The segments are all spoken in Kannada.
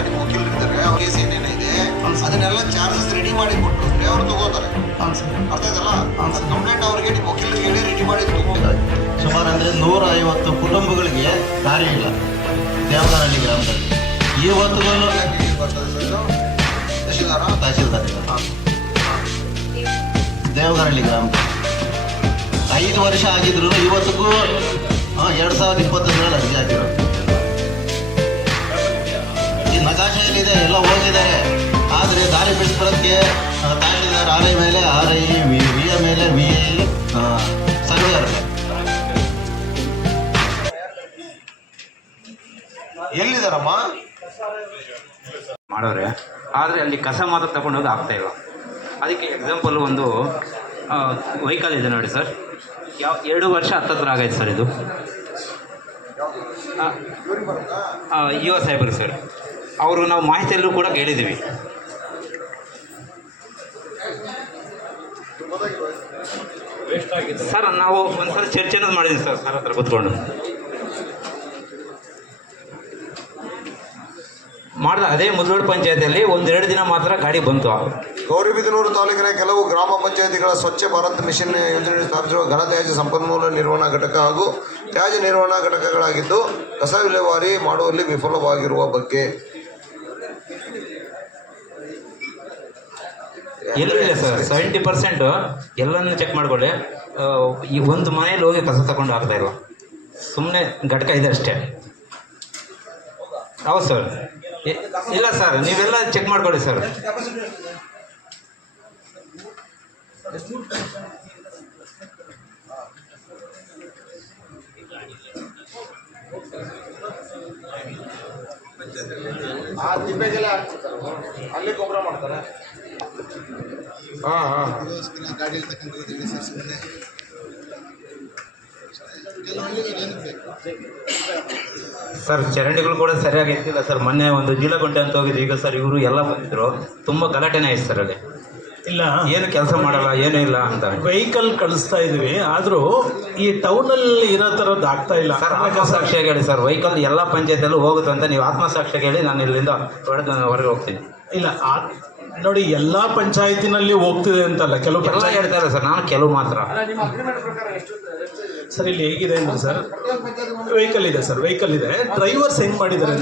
ಇರ್ತಾರಲ್ಲ ನಿಮ್ಮ ವಕೀಲರು ಇರ್ತಾರೆ ಅವ್ರ ಕೇಸ್ ಏನೇನಿದೆ ಅದನ್ನೆಲ್ಲ ಚಾರ್ಜಸ್ ರೆಡಿ ಮಾಡಿ ಕೊಟ್ಟು ಅವ್ರು ತಗೋತಾರೆ. ಅರ್ಥ ಆಯ್ತಲ್ಲ? ಕಂಪ್ಲೇಂಟ್ ಅವ್ರಿಗೆ ನಿಮ್ಮ ವಕೀಲರಿಗೆ ಹೇಳಿ ರೆಡಿ ಮಾಡಿ ತಗೋಬೇಕು ಸುಮಾರು ಅಂದ್ರೆ ನೂರ ಐವತ್ತು ಕುಟುಂಬಗಳಿಗೆ ದಾರಿ ಇಲ್ಲ. ದೇವನಹಳ್ಳಿ ಗ್ರಾಮದಲ್ಲಿ. ಇವತ್ತು ತಹಶೀಲ್ದಾರ? ತಹಶೀಲ್ದಾರ್. ದೇವನಹಳ್ಳಿ ಗ್ರಾಮ ಐದು ವರ್ಷ ಆಗಿದ್ರು ಇವತ್ತಿಗೂ ಎರಡು ಸಾವಿರದ ಇಪ್ಪತ್ತೊಂದರಲ್ಲಿ ಅರ್ಜಿ ಹಾಕಿರೋದು. ಏನಿದೆ ಎಲ್ಲ ಹೋಗಿದೆ. ಆದರೆ ದಾರಿ ಬಿಡಿಸ್ಬರೋಕ್ಕೆ ತಹಶೀಲ್ದಾರ್ ಐ ಮೇಲೆ ಆರ್ ಐ ವಿ ವಿ ಮೇಲೆ ವಿ ಐ ಎಲ್ಲಿದ್ದಾರಮ್ಮ? ಮಾಡೋರೆ. ಆದರೆ ಅಲ್ಲಿ ಕಸ ಮಾತ್ರ ತಗೊಂಡೋಗಿ ಆಗ್ತಾ ಇಲ್ಲ. ಅದಕ್ಕೆ ಎಕ್ಸಾಂಪಲ್ ಒಂದು ವೆಹಿಕಲ್ ಇದೆ ನೋಡಿ ಸರ್. ಯಾವ, ಎರಡು ವರ್ಷ ಹತ್ತತ್ರ ಆಗೈತೆ ಸರ್ ಇದು. ಯುವ ಸಾಹೇಬರು ಸರ್. ಅವರು ನಾವು ಮಾಹಿತಿಯಲ್ಲೂ ಕೂಡ ಕೇಳಿದ್ದೀವಿ. ಸರ್, ನಾವು ಒಂದ್ಸಲ ಚರ್ಚೆನೂ ಮಾಡಿದ್ದೀವಿ ಸರ್ ಸರ್ ಹತ್ರ ಕೂತ್ಕೊಂಡು. ಮಾಡಿದ ಅದೇ ಮುದ್ರೋಡ್ ಪಂಚಾಯತಿಯಲ್ಲಿ ಒಂದೆರಡು ದಿನ ಮಾತ್ರ ಗಾಡಿ ಬಂತು. ಗೌರಿಬಿದನೂರು ತಾಲೂಕಿನ ಕೆಲವು ಗ್ರಾಮ ಪಂಚಾಯತಿಗಳ ಸ್ವಚ್ಛ ಭಾರತ್ ಮಿಷನ್ ಯೋಜನೆ ಸ್ಥಾಪಿಸಿರುವ ಘನತ್ಯಾಜ್ಯ ಸಂಪನ್ಮೂಲ ನಿರ್ವಹಣಾ ಘಟಕ ಹಾಗೂ ತ್ಯಾಜ್ಯ ನಿರ್ವಹಣಾ ಘಟಕಗಳಾಗಿದ್ದು ಕಸ ವಿಲೇವಾರಿ ಮಾಡುವಲ್ಲಿ ವಿಫಲವಾಗಿರುವ ಬಗ್ಗೆ ಎಲ್ಲೂ ಇಲ್ಲ ಸರ್ ಸೆವೆಂಟಿ ಪರ್ಸೆಂಟು ಎಲ್ಲನೂ ಚೆಕ್ ಮಾಡಿಕೊಳ್ಳಿ. ಈ ಒಂದು ಮನೇಲಿ ಹೋಗಿ ಕಸ ತಗೊಂಡು ಆಗ್ತಾ ಇಲ್ಲ ಸುಮ್ಮನೆ ಘಟಕ ಇದೆ ಅಷ್ಟೇ. ಹೌದು ಸರ್. ಇಲ್ಲ ಸರ್ ನೀವೆಲ್ಲ ಚೆಕ್ ಮಾಡ್ಕೊಳ್ಳಿ ಸರ್. ಅಲ್ಲಿ ಗೊಬ್ಬರ ಮಾಡ್ತಾರೆ. ಹಾಂ ಹಾಂ. ಸರ್ ಚರಂಡಿಗಳು ಕೂಡ ಸರಿಯಾಗಿ ಇರ್ತಿಲ್ಲ ಸರ್. ಮೊನ್ನೆ ಒಂದು ಜೀಲಗುಂಟೆ ಅಂತ ಹೋಗಿದ್ವಿ. ಈಗ ಸರ್ ಇವರು ಎಲ್ಲ ಬಂದಿದ್ರು. ತುಂಬ ಗಲಾಟೆನೇ ಆಯ್ತು ಸರ್ ಅಲ್ಲಿ. ಇಲ್ಲ. ಏನು ಕೆಲಸ ಮಾಡಲ್ಲ ಏನೂ ಇಲ್ಲ ಅಂತ. ವೆಹಿಕಲ್ ಕಳಿಸ್ತಾ ಇದೀವಿ. ಆದ್ರೂ ಈ ಟೌನಲ್ಲಿ ಇರೋ ಥರದ್ದು ಆಗ್ತಾ ಇಲ್ಲ. ಸರ್ ಆತ್ಮಸಾಕ್ಷಿಯಾಗಿ ಹೇಳಿ ಸರ್. ವೆಹಿಕಲ್ ಎಲ್ಲ ಪಂಚಾಯತಲ್ಲೂ ಹೋಗುತ್ತೆ ಅಂತ ನೀವು ಆತ್ಮಸಾಕ್ಷಿ ಹೇಳಿ ನಾನು ಇಲ್ಲಿಂದ ಹೊರಗೆ ಹೊರಗೆ ಹೋಗ್ತೀನಿ. ಇಲ್ಲ ಆ- ನೋಡಿ ಎಲ್ಲಾ ಪಂಚಾಯತಿನಲ್ಲಿ ಹೋಗ್ತಿದೆ ಅಂತಲ್ಲ ಕೆಲವು ಹೇಳ್ತಾರೆ ಪಂಚಾಯತ್ ಸರ್ ನಾನು ಕೆಲವು ಮಾತ್ರ. ಸರ್ ಇಲ್ಲಿ ಹೇಗಿದೆ ಅಂದ್ರೆ ಸರ್ ವೆಹಿಕಲ್ ಇದೆ ಸರ್ ವೆಹಿಕಲ್ ಇದೆ. ಡ್ರೈವರ್ಸ್ ಹೆಂಗ್ ಮಾಡಿದ್ದಾರೆ?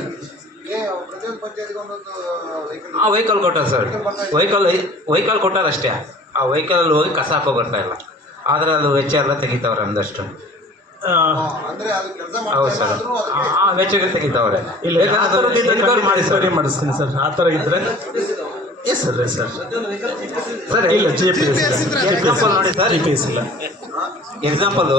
ಆ ವೆಹಿಕಲ್ ಕೊಟ್ಟಾರ ಸರ್. ವೆಹಿಕಲ್ ವೆಹಿಕಲ್ ಕೊಟ್ಟಾರ ಅಷ್ಟೇ. ಆ ವೆಹಿಕಲ್ ಹೋಗಿ ಕಸ ಹಾಕೋ ಬರ್ತಾ ಇಲ್ಲ. ಆದರೆ ಅದು ವೆಚ್ಚ ಎಲ್ಲ ತೆಗಿತಾವ್ರೆ ಅಂದಷ್ಟು. ಅಂದ್ರೆ ಅದು ಕೆಲಸ ಹೌದು ಸರ್. ಆ ವೆಚ್ಚಗಳು ತೆಗಿತಾವ್ರೆ. ಇಲ್ಲ ಆ ಥರದ್ದು ಇದ್ರೆ ಎನ್ಕ್ವೈರಿ ಮಾಡಿ ಸರ್. ಮಾಡಿಸ್ತೀನಿ ಸರ್ ಆ ಥರ ಇದ್ರೆ. Yes sir yes sir. Sir ಇಲ್ಲ ಜಿ ಪಿ ಎಸ್ ಎಕ್ಸಾಂಪಲ್ ನೋಡಿ ಸರ್. ಜಿ ಪಿ ಎಸ್ ಇಲ್ಲ. ಎಕ್ಸಾಂಪಲು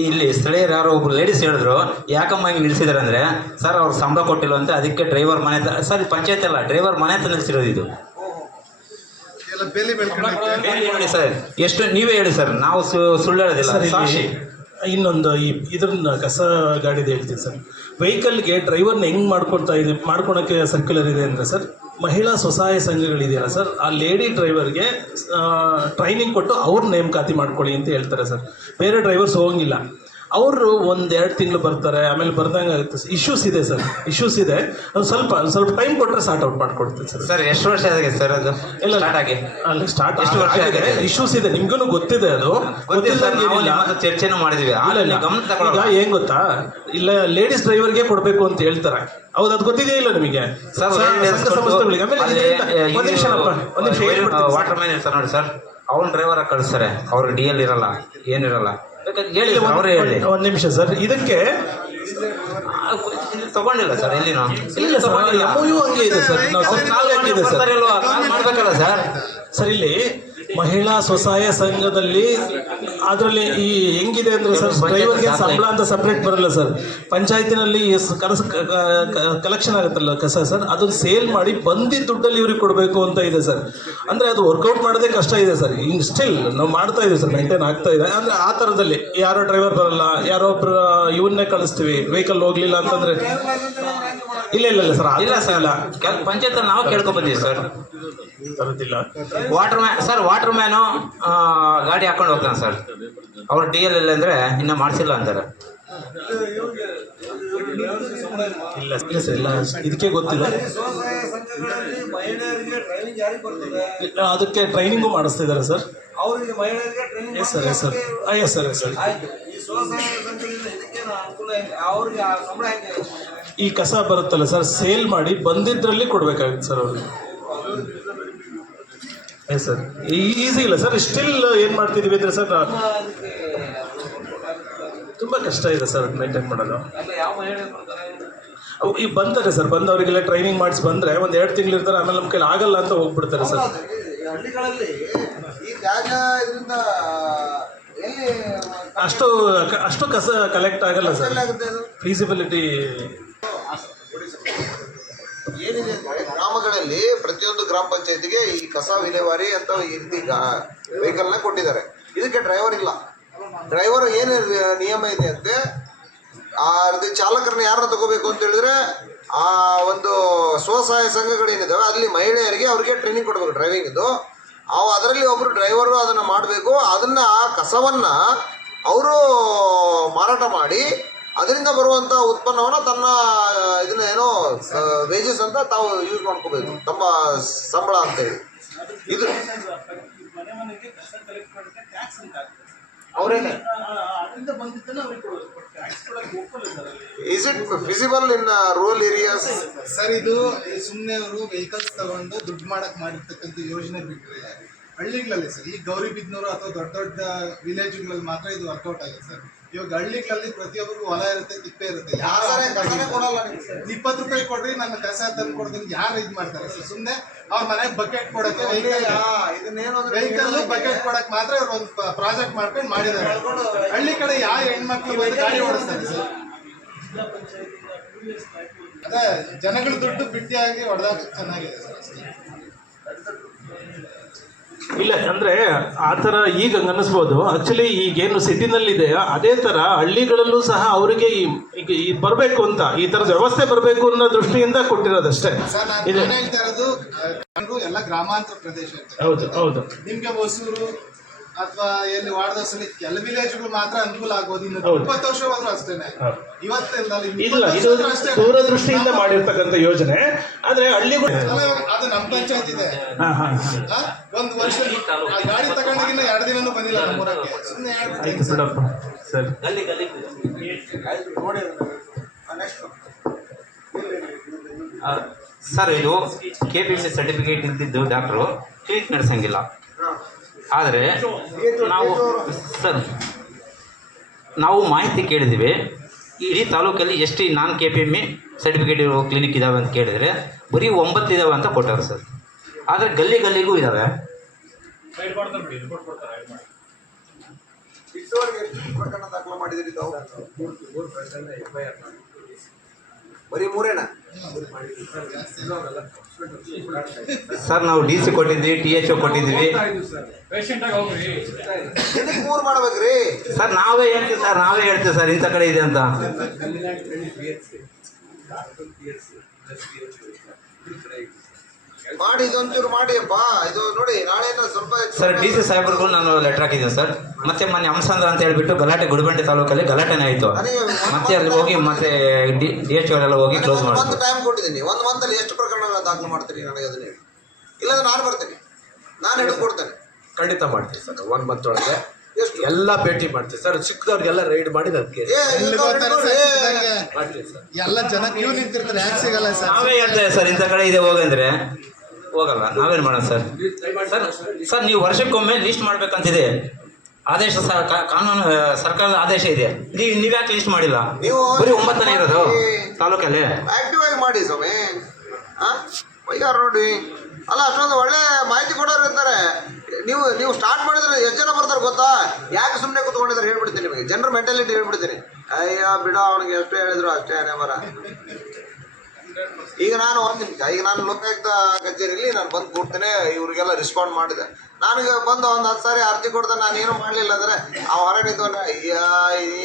ಇಲ್ಲಿ ಸ್ಥಳೀಯರು ಯಾರೋ ಒಬ್ರು ಲೇಡೀಸ್ ಹೇಳಿದ್ರು ಯಾಕಮ್ಮ ಹಿಂಗೆ ನಿಲ್ಸಿದಾರೆ ಅಂದರೆ ಸರ್ ಅವ್ರು ಸಂಬಳ ಕೊಟ್ಟಿಲ್ಲ ಅಂತ ಅದಕ್ಕೆ ಡ್ರೈವರ್ ಮನೆ ಹತ್ರ ಸರ್ ಪಂಚಾಯತ್ ಅಲ್ಲ ಡ್ರೈವರ್ ಮನೆ ಹತ್ರ ನಿಲ್ಸಿರೋದು ಇದು. ನೋಡಿ ಸರ್ ಎಷ್ಟು ನೀವೇ ಹೇಳಿ ಸರ್ ನಾವು ಸು- ಸುಳ್ಳು ಹೇಳೋದಿಲ್ಲ ಸಾಕ್ಷಿ. ಇನ್ನೊಂದು ಈ ಇದ್ರನ್ನ ಕಸ ಗಾಡಿದು ಹೇಳ್ತೀನಿ ಸರ್. ವೆಹಿಕಲ್ಗೆ ಡ್ರೈವರ್ನ ಹೆಂಗೆ ಮಾಡ್ಕೊಳ್ತಾ ಇದೆ ಮಾಡ್ಕೊಳಕ್ಕೆ ಸರ್ಕ್ಯುಲರ್ ಇದೆ ಅಂದರೆ ಸರ್ ಮಹಿಳಾ ಸ್ವಸಹಾಯ ಸಂಘಗಳಿದೆಯಲ್ಲ ಸರ್, ಆ ಲೇಡಿ ಡ್ರೈವರ್ಗೆ ಟ್ರೈನಿಂಗ್ ಕೊಟ್ಟು ಅವ್ರ ನೇಮಕಾತಿ ಮಾಡ್ಕೊಳ್ಳಿ ಅಂತ ಹೇಳ್ತಾರೆ ಸರ್. ಬೇರೆ ಡ್ರೈವರ್ಸ್ ಹೋಗಂಗಿಲ್ಲ. ಅವರು ಒಂದೆರಡು ಎರಡು ತಿಂಗಳು ಬರ್ತಾರೆ ಆಮೇಲೆ ಬರ್ದಂಗೆ ಆಗುತ್ತೆ ಇಶ್ಯೂಸ್ ಇದೆ ಸರ್. ಇಶ್ಯೂಸ್ ಇದೆ. ಅದು ಸ್ವಲ್ಪ ಸ್ವಲ್ಪ ಟೈಮ್ ಕೊಟ್ಟರೆ ಸಾರ್ಟ್ ಔಟ್ ಮಾಡ್ಕೊಡ್ತೀನಿ ಸರ್. ಸರ್ ಎಷ್ಟು ವರ್ಷ ಆಗಿದೆ ಸರ್ ಅದು? ಇಲ್ಲ ಸ್ಟಾರ್ಟ್ ಆಗಿ? ಅಲ್ಲಿ ಸ್ಟಾರ್ಟ್ ಎಷ್ಟು ವರ್ಷ ಆಗಿದೆ? ಇಶ್ಯೂಸ್ ಇದೆ. ನಿಮ್ಗೂ ಗೊತ್ತಿದೆ ಅದು. ಗೊತ್ತಿಲ್ಲ ಚರ್ಚೆನೂ ಮಾಡಿದೀವಿ. ಈಗ ಏನ್ ಗೊತ್ತಾ? ಇಲ್ಲ ಲೇಡೀಸ್ ಡ್ರೈವರ್ಗೆ ಕೊಡಬೇಕು ಅಂತ ಹೇಳ್ತಾರೆ. ಹೌದು ಅದು ಗೊತ್ತಿದೆಯಾ ಇಲ್ಲ ನಿಮಗೆ? ಸರ್ ಸಂಘ ಸಂಸ್ಥೆಗಳಿಗೆ. ಆಮೇಲೆ ಇದರಿಂದ- ನಿಮಿಷನಪ್ಪ ಒಂದ್ ನಿಮಿಷ ಹೇಳ್ಬಿಡ್ತೀನಿ ಸರ್. ವಾಟರ್ ಮ್ಯಾನ್ ಇರ್ತಾರೆ ನೋಡಿ ಸರ್. ಅವ್ನ ಡ್ರೈವರ್ ಕಳಿಸ್ತಾರೆ. ಅವ್ರಿಗೆ ಡಿ ಎಲ್ ಇರಲ್ಲ. ಏನಿರಲ್ಲ. ಹೇಳಿ ಒಂದ್- ಅವರೇ ಹೇಳಿ. ಒಂದ್ ನಿಮಿಷ ಸರ್. ಇದಕ್ಕೆ ತಗೊಂಡಿಲ್ಲ ಸರ್ ಇಲ್ಲಿ ಇಲ್ಲ ಸರ್ ಎಂ ಯು ಹಂಗೆ ಇದೆ ಸರ್. ನಾವು ಸರ್ ಕಾಲ್ ಹಾಕಿದೆ ಸರ್. ಮಾಡ್ಬೇಕಲ್ಲ ಸರ್? ಸರ್ ಇಲ್ಲಿ ಮಹಿಳಾ ಸ್ವಸಹಾಯ ಸಂಘದಲ್ಲಿ ಅದರಲ್ಲಿ ಈ ಹೆಂಗಿದೆ ಅಂದರೆ ಸರ್ ಡ್ರೈವರ್ಗೆ ಸಂಬಳ ಅಂತ ಸಪ್ರೇಟ್ ಬರಲ್ಲ ಸರ್. ಪಂಚಾಯತಿನಲ್ಲಿ ಕರಸ್ ಕಲಸ ಕಲೆಕ್ಷನ್ ಆಗುತ್ತಲ್ಲ ಕಸ ಸರ್ ಅದನ್ನ ಸೇಲ್ ಮಾಡಿ ಬಂದಿದ್ದ ದುಡ್ಡಲ್ಲಿ ಇವ್ರಿಗೆ ಕೊಡಬೇಕು ಅಂತ ಇದೆ ಸರ್. ಅಂದರೆ ಅದು ವರ್ಕೌಟ್ ಮಾಡೋದೇ ಕಷ್ಟ ಇದೆ ಸರ್. ಇನ್ ಸ್ಟಿಲ್ ನಾವು ಮಾಡ್ತಾ ಇದ್ದೀವಿ ಸರ್ ಮೇಂಟೈನ್ ಆಗ್ತಾ ಇದೆ. ಅಂದರೆ ಆ ಥರದಲ್ಲಿ ಯಾರೋ ಡ್ರೈವರ್ ಬರಲ್ಲ ಯಾರೋ ಒಬ್ಬರು ಇವನ್ನೇ ಕಳಿಸ್ತೀವಿ ವೆಹಿಕಲ್ ಹೋಗಲಿಲ್ಲ ಅಂತಂದ್ರೆ ಇಲ್ಲ ಇಲ್ಲ ಇಲ್ಲ ಸರ್ ಇಲ್ಲ ಸರ್ ಪಂಚಾಯತ್ ನಾವು ಕೇಳ್ಕೊಂಡ್ ಬಂದೀವಿ sir ತರುತ್ತಿಲ್ಲ. Water man sir water man ಗಾಡಿ ಹಾಕೊಂಡು ಹೋಗ್ತಾನೆ ಸರ್ ಅವ್ರು ಡಿ ಎಲ್ ಎಲ್ ಅಂದರೆ ಇನ್ನೂ ಮಾಡಿಸಿಲ್ಲ ಅಂತಾರೆ. ಇಲ್ಲ ಇಲ್ಲ ಸರ್ ಇಲ್ಲ ಇದಕ್ಕೆ ಗೊತ್ತಿಲ್ಲ. ಇಲ್ಲ, ಅದಕ್ಕೆ ಟ್ರೈನಿಂಗು ಮಾಡಿಸ್ತಿದ್ದಾರೆ ಸರ್ ಅವ್ರಿಗೆ ಮಹಿಳೆಯರಿಗೆ training yes sir yes sir yes sir yes sir ಆಯ್ತು. ಈ ಸ್ವಸಹಾಯ ಸಂಘದಿಂದ ಇದಕ್ಕೇನು ಅನುಕೂಲ ಹೆಂಗೆ ಅವ್ರಿಗೆ ಆ ಸಂಬಳ ಹೆಂಗೆ ಈ ಕಸ ಬರುತ್ತಲ್ಲ ಸರ್ ಸೇಲ್ ಮಾಡಿ ಬಂದಿದ್ರಲ್ಲಿ ಕೊಡಬೇಕಾಗುತ್ತೆ ಸರ್ ಅವ್ರಿಗೆ. ಎಸ್ ಸರ್ ಈಸಿ ಇಲ್ಲ ಸರ್ ಸ್ಟಿಲ್ ಏನು ಮಾಡ್ತಿದ್ದೀವಿ ಅಂದರೆ ಸರ್ ತುಂಬ ಕಷ್ಟ ಇದೆ ಸರ್ ಮೇಂಟೈನ್ ಮಾಡೋದು. ಅವು ಈಗ ಬಂತಾರೆ ಸರ್ ಬಂದವರಿಗೆಲ್ಲ ಟ್ರೈನಿಂಗ್ ಮಾಡಿಸಿ ಬಂದರೆ ಒಂದು ಎರಡು ತಿಂಗಳು ಇರ್ತಾರೆ ಆಮೇಲೆ ನಮ್ಮ ಕೈಲಿ ಆಗಲ್ಲ ಅಂತ ಹೋಗ್ಬಿಡ್ತಾರೆ ಸರ್. ಈ ಹಳ್ಳಿಗಳಲ್ಲಿ ಈ ತ್ಯಾಜ್ಯ ಇದರಿಂದ ಎಲ್ಲಿ ಅಷ್ಟು ಅಷ್ಟು ಕಸ ಕಲೆಕ್ಟ್ ಆಗಲ್ಲ ಸರ್. ಫೀಸಿಬಿಲಿಟಿ ಗ್ರಾಮ ಪಂಚಾಯತಿಗೆ ಈ ಕಸ ವಿಲೇವಾರಿ ಅಂತ ಈ ರೀತಿ ವೆಹಿಕಲ್ನ ಕೊಟ್ಟಿದ್ದಾರೆ. ಇದಕ್ಕೆ ಡ್ರೈವರ್ ಇಲ್ಲ. ಡ್ರೈವರ್ ಏನು ನಿಯಮ ಇದೆ ಅಂತೆ, ಆ ಚಾಲಕರನ್ನ ಯಾರನ್ನ ತಗೋಬೇಕು ಅಂತ ಹೇಳಿದ್ರೆ ಆ ಒಂದು ಸ್ವಸಹಾಯ ಸಂಘಗಳೇನಿದಾವೆ ಅಲ್ಲಿ ಮಹಿಳೆಯರಿಗೆ ಅವ್ರಿಗೆ ಟ್ರೈನಿಂಗ್ ಕೊಡಬೇಕು ಡ್ರೈವಿಂಗ್ ಇದು ಅವು ಅದರಲ್ಲಿ ಒಬ್ಬರು ಡ್ರೈವರು ಅದನ್ನು ಮಾಡಬೇಕು, ಅದನ್ನ ಆ ಕಸವನ್ನ ಅವರು ಮಾರಾಟ ಮಾಡಿ ಅದರಿಂದ ಬರುವಂತ ಉತ್ಪನ್ನವನ್ನ ತನ್ನ ಇದನ್ನ ಏನೋ ವೇಜಸ್ ಅಂತ ತಾವು ಯೂಸ್ ಮಾಡ್ಕೋಬೇಕು. ತಮ್ಮ ಸಂಬಳ ಅಂತ ಹೇಳಿ. ಇದು. ಅವರೇನೆ? Is it feasible in rural areas sir ಇದು ಸುಮ್ಮನೆ ಅವರು ವೆಹಿಕಲ್ಸ್ ತಗೊಂಡು ದುಡ್ಡು ಮಾಡಕ್ ಮಾಡಿರ್ತಕ್ಕಂಥ ಯೋಜನೆ ಬಿಟ್ಟರೆ ಹಳ್ಳಿಗಳಲ್ಲಿ ಸರ್ ಈ ಗೌರಿಬಿದ್ನೂರು ಅಥವಾ ದೊಡ್ಡ ದೊಡ್ಡ ವಿಲೇಜ್ಗಳಲ್ಲಿ ಮಾತ್ರ ಇದು ವರ್ಕೌಟ್ ಆಗಿದೆ ಸರ್. ಇವಾಗ ಹಳ್ಳಿಗಳಲ್ಲಿ ಪ್ರತಿಯೊಬ್ಬರಿಗೂ ಹೊಲ ಇರುತ್ತೆ ತಿಪ್ಪೆ ಇರುತ್ತೆ. ಯಾರು ಕೊಡಲ್ಲ. ಇಪ್ಪತ್ತು ರೂಪಾಯಿ ಕೊಡ್ರಿ ನನ್ನ ಕಸ ತಂದು ಕೊಡ್ತೀನಿ ಯಾರು ಇದು ಮಾಡ್ತಾರೆ ಸುಮ್ಮನೆ ಅವ್ರ ಮನೆಗೆ ಬಕೆಟ್ ಕೊಡಕ್ಕೆ ವೆಹಿಕಲ್ ಬಕೆಟ್ ಕೊಡಕ್ ಮಾತ್ರ ಇವ್ರು ಒಂದು ಪ್ರಾಜೆಕ್ಟ್ ಮಾಡ್ಕೊಂಡು ಮಾಡಿದ್ದಾರೆ. ಹಳ್ಳಿ ಕಡೆ ಯಾವ ಹೆಣ್ಮಕ್ಳು ಬಂದು ಗಾಡಿ ಓಡಿಸ್ತಾರೆ ಸರ್? ಅದೇ ಜನಗಳು ದುಡ್ಡು ಬಿಟ್ಟಿಯಾಗಿ ಹೊಡೆದಾಗ ಚೆನ್ನಾಗಿದೆ ಸರ್ ಅಷ್ಟೇ. ಇಲ್ಲ ಅಂದರೆ ಆ ಥರ ಈಗ ಅನ್ನಿಸ್ಬೋದು. ಆ್ಯಕ್ಚುಲಿ ಈಗೇನು ಸಿಟಿನಲ್ಲಿದೆ ಅದೇ ಥರ ಹಳ್ಳಿಗಳಲ್ಲೂ ಸಹ ಅವರಿಗೆ ಈ ಈಗ ಈ ಬರಬೇಕು ಅಂತ ಈ ಥರದ ವ್ಯವಸ್ಥೆ ಬರಬೇಕು ಅನ್ನೋ ದೃಷ್ಟಿಯಿಂದ ಕೊಟ್ಟಿರೋದಷ್ಟೇ. ಇದು ಎಲ್ಲ ಗ್ರಾಮಾಂತರ ಪ್ರದೇಶ ಹೌದು ಹೌದು. ನಿಮ್ಗೆ ಹೊಸೂರು ಅಥವಾ ಎಲ್ಲಿ ವಾಡದಸಲಿ ಕೆಲ ವಿಲೇಜ್ಗಳು ಮಾತ್ರ ಅನುಕೂಲ ಆಗೋದು ಇನ್ನು. ಇಪ್ಪತ್ತು ವರ್ಷವಾದ್ರೂ ಅಷ್ಟೇನೆ. ಇಲ್ಲ ಇದು ದೂರದೃಷ್ಟಿಯಿಂದ ಮಾಡಿರ್ತಕ್ಕಂಥ ಯೋಜನೆ. ಆದ್ರೆ ಹಳ್ಳಿಗಳು ಅದು ನಮ್ಮ ಪಂಚಾಯತ್ ಇದೆ. ಒಂದು ವರ್ಷ ಗಾಡಿ ತಗೊಂಡಾಗಿನ್ನ ಎರಡು ದಿನನೂ ಬಂದಿಲ್ಲ ನಮ್ಮೂರಕ್ಕೆ ಸುಮ್ಮನೆ ಆಯ್ತು ಬಿಡಪ್ಪ. ಸರಿ. ಸರ್ ಇದು ಕೆ ಪಿ ಸಿ ಸರ್ಟಿಫಿಕೇಟ್ ಇದ್ದಿದ್ದು ಡಾಕ್ಟ್ರು. ಟ್ರೀಟ್ ನಡೆಸಂಗಿಲ್ಲ. ಆದರೆ ನಾವು ಸರ್, ನಾವು ಮಾಹಿತಿ ಕೇಳಿದ್ದೀವಿ. ಇಡೀ ತಾಲೂಕಲ್ಲಿ ಎಷ್ಟು non K P M E certificate ಇರೋ ಕ್ಲಿನಿಕ್ ಇದ್ದಾವೆ ಅಂತ ಕೇಳಿದರೆ ಬರೀ ಒಂಬತ್ತು ಇದ್ದಾವೆ ಅಂತ ಕೊಟ್ಟಾರೆ ಸರ್. ಆದರೆ ಗಲ್ಲಿ ಗಲ್ಲಿಗೂ ಇದ್ದಾವೆ ಪ್ರಕರಣ ಬರೀ ಮೂರೇನಾ? ಸರ್ ನಾವು ಡಿ ಸಿ ಕೊಟ್ಟಿದ್ವಿ ಟಿ ಎಚ್ ಓ ಕೊಟ್ಟಿದ್ವಿ. ಇದಕ್ಕೆ ಮೂರು ಮಾಡ್ಬೇಕ್ರಿ? ಸರ್ ನಾವೇ ಹೇಳ್ತೀವಿ ಸರ್ ನಾವೇ ಹೇಳ್ತೀವಿ ಸರ್ ಇಂಥ ಕಡೆ ಇದೆ ಅಂತ. ಮಾಡಿ ಇದೊಂಚೂರು ಮಾಡಿ ಅಪ್ಪ ಇದು ನೋಡಿ ನಾಳೆ ಸ್ವಲ್ಪ ಸರ್ ಡಿ ಸಿ ಸಾಹೇಬ್ರಿಗೂ ನಾನು ಲೆಟರ್ ಹಾಕಿದ್ದೀನಿ ಸರ್ ಮತ್ತೆ ಮೊನ್ನೆ ಅಂಸಂದ್ರ ಅಂತ ಹೇಳ್ಬಿಟ್ಟು ಗಲಾಟೆ ಗುಡಿಬಂಡೆ ತಾಲೂಕಲ್ಲಿ ಗಲಾಟೆನೇ ಆಯಿತು. ಮತ್ತೆ ಅಲ್ಲಿ ಹೋಗಿ ಮತ್ತೆ ಡಿ ಡಿ ಎಚ್ ಅವರೆಲ್ಲ ಹೋಗಿ ಕ್ಲೋಸ್ ಒಂದು ಮಾಡಿದ್ರು ಟೈಮ್ ಕೊಟ್ಟಿದ್ದೀನಿ. ಒಂದು ಮಂತಲ್ಲಿ ಎಷ್ಟು ಪ್ರಕರಣ ದಾಖಲು ಮಾಡ್ತೀನಿ ನನಗೆ ಅದನ್ನ ಹೇಳಿ ಇಲ್ಲಾಂದ್ರೆ ನಾನು ಬರ್ತೀನಿ. ನಾನು ಹಿಡಿದು ಕೊಡ್ತೇನೆ. ಖಂಡಿತ ಮಾಡ್ತೀನಿ ಸರ್ ಒನ್ ಮಂತ್ ಒಳಗೆ ಎಷ್ಟು? ಎಲ್ಲ ಭೇಟಿ ಮಾಡ್ತೀವಿ ಸರ್ ಚಿಕ್ಕದವ್ರಿಗೆಲ್ಲ ರೈಡ್ ಮಾಡಿ ಅದಕ್ಕೆ ಮಾಡ್ತೀವಿ ಸರ್ ಎಲ್ಲ ಜನ ಕ್ಯೂ ನಿಂತಿರ್ತಾರೆ ಯಾಕೆ ಸಿಗಲ್ಲ ಸರ್ ನಾವೇ ಹೇಳ್ತೇವೆ ಸರ್ ಇಂಥ ಕಡೆ ಇದೆ ಹೋಗಂದ್ರೆ ಹೋಗಲ್ಲ. ನಾವೇನು ಮಾಡೋಣ ಸರ್? ಸರ್ ಸರ್ ನೀವು ವರ್ಷಕ್ಕೊಮ್ಮೆ ಲಿಸ್ಟ್ ಮಾಡ್ಬೇಕಂತಿದೆ. ಆದೇಶ ಸರ್ ಕಾನೂನು ಸರ್ಕಾರದ ಆದೇಶ ಇದೆ. ನೀವು ನೀವ್ಯಾಕೆ ಲಿಸ್ಟ್ ಮಾಡಿಲ್ಲ? ನೀವು ಬರೀ ಒಂಬತ್ತನೇ ಇರೋದು ತಾಲೂಕಲ್ಲಿ. ಆಕ್ಟಿವ್ ಆಗಿ ಮಾಡಿ ಸ್ವಾಮಿ. ವೈಗಾರ ನೋಡಿ. ಅಲ್ಲ ಅಷ್ಟೊಂದು ಒಳ್ಳೆ ಮಾಹಿತಿ ಕೊಡೋರು ಇರ್ತಾರೆ. ನೀವು ನೀವು ಸ್ಟಾರ್ಟ್ ಮಾಡಿದ್ರೆ ಎಷ್ಟು ಜನ ಬರ್ತಾರೆ ಗೊತ್ತಾ? ಯಾಕೆ ಸುಮ್ಮನೆ ಕೂತ್ಕೊಂಡಿದ್ದಾರೆ ಹೇಳ್ಬಿಡ್ತೀನಿ ನಿಮಗೆ. ಜನರ ಮೆಂಟಾಲಿಟಿ ಹೇಳ್ಬಿಡ್ತೀನಿ. ಅಯ್ಯ ಬಿಡೋ ಅವನಿಗೆ ಎಷ್ಟು ಹೇಳಿದ್ರು ಅಷ್ಟೇ ಬರ ಈಗ ನಾನು ಒಂದು ನಿಮಿಷ ಈಗ ನಾನು ಲೋಕಾಯುಕ್ತ ಕಚೇರಿಯಲ್ಲಿ ನಾನು ಬಂದು ಕೂಡ್ತೇನೆ, ಇವ್ರಿಗೆಲ್ಲ ರೆಸ್ಪಾಂಡ್ ಮಾಡಿದೆ. ನನಗೆ ಬಂದು ಒಂದು ಹತ್ತು ಸಾರಿ ಅರ್ಜಿ ಕೊಡ್ದೆ, ನಾನು ಏನು ಮಾಡಲಿಲ್ಲ ಅಂದ್ರೆ ಆ ಹೊರಗೆ ಅಯ್ಯ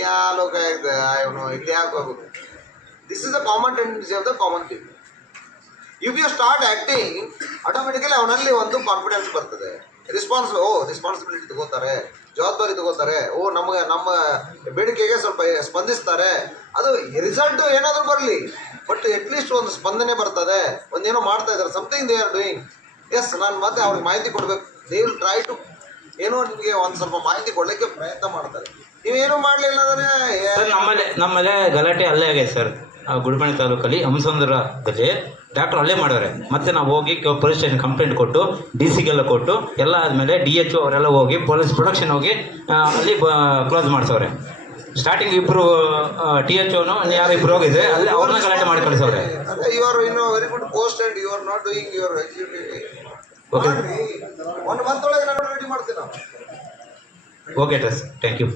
ಯಾ ಲೋಕಾಯುಕ್ತ, ಇವನು ಇಲ್ಲಿ ಯಾಕೆ this is the common tendency of the common people if you start acting automatically ಅವನಲ್ಲಿ ಒಂದು ಕಾನ್ಫಿಡೆನ್ಸ್ ಬರ್ತದೆ. ರೆಸ್ಪಾನ್ಸ್ ಓ ರೆಸ್ಪಾನ್ಸಿಬಿಲಿಟಿ ತಗೋತಾರೆ, ಜವಾಬ್ದಾರಿ ತಗೋತಾರೆ, ಓ, ನಮಗೆ, ನಮ್ಮ ಬೇಡಿಕೆಗೆ ಸ್ವಲ್ಪ ಸ್ಪಂದಿಸ್ತಾರೆ. ಅದು ರಿಸಲ್ಟ್ ಏನಾದರೂ ಬರಲಿ ಬಟ್ ಅಟ್ಲೀಸ್ಟ್ ಒಂದು ಸ್ಪಂದನೆ ಬರ್ತದೆ, ಒಂದೇನೋ ಮಾಡ್ತಾ ಇದ್ದಾರೆ something they are doing yes ನಾನು ಮತ್ತೆ ಅವ್ರಿಗೆ ಮಾಹಿತಿ ಕೊಡಬೇಕು. ದೇ ವಿಲ್ ಟ್ರೈ ಟು ಏನೋ ನಿಮಗೆ ಒಂದು ಸ್ವಲ್ಪ ಮಾಹಿತಿ ಕೊಡಲಿಕ್ಕೆ ಪ್ರಯತ್ನ ಮಾಡ್ತಾರೆ. ನೀವೇನು ಮಾಡಲಿಲ್ಲ ಅಂದರೆ ನಮ್ಮಲ್ಲೇ ನಮ್ಮಲ್ಲೇ ಗಲಾಟೆ ಅಲ್ಲೇ ಆಗಿದೆ ಸರ್. ಗುಡಿಬಂಡೆ ತಾಲೂಕಲ್ಲಿ ಹಂಸಂದ್ರದಲ್ಲಿ ಡಾಕ್ಟ್ರು ಅಲ್ಲೇ ಮಾಡವ್ರೆ ಮತ್ತೆ ನಾವು ಹೋಗಿ ಪೊಲೀಸ್ ಸ್ಟೇಷನ್ ಕಂಪ್ಲೇಂಟ್ ಕೊಟ್ಟು ಡಿ ಸಿಗೆಲ್ಲ ಕೊಟ್ಟು ಎಲ್ಲ ಆದಮೇಲೆ ಡಿ ಎಚ್ ಅವರೆಲ್ಲ ಹೋಗಿ ಪೊಲೀಸ್ ಪ್ರೊಡಕ್ಷನ್ ಹೋಗಿ ಅಲ್ಲಿ ಕ್ಲೋಸ್ ಮಾಡಿಸವ್ರೆ. ಸ್ಟಾರ್ಟಿಂಗ್ ಇಬ್ಬರು ಟಿ ಎಚ್ ಓನು ಯಾರು ಇಬ್ಬರು ಹೋಗಿದ್ರೆ ಅಲ್ಲಿ ಅವ್ರನ್ನ ಗಲಾಟೆ ಮಾಡಿ ಕಳಿಸವ್ರೆ. You are in very good post and you are not doing your executive okay ಒಂದು ಮಂತ್ ಒಳಗೆ ನಾನು ರೆಡಿ ಮಾಡ್ತೀನಿ ಓಕೆ ಸರ್ ಥ್ಯಾಂಕ್ ಯು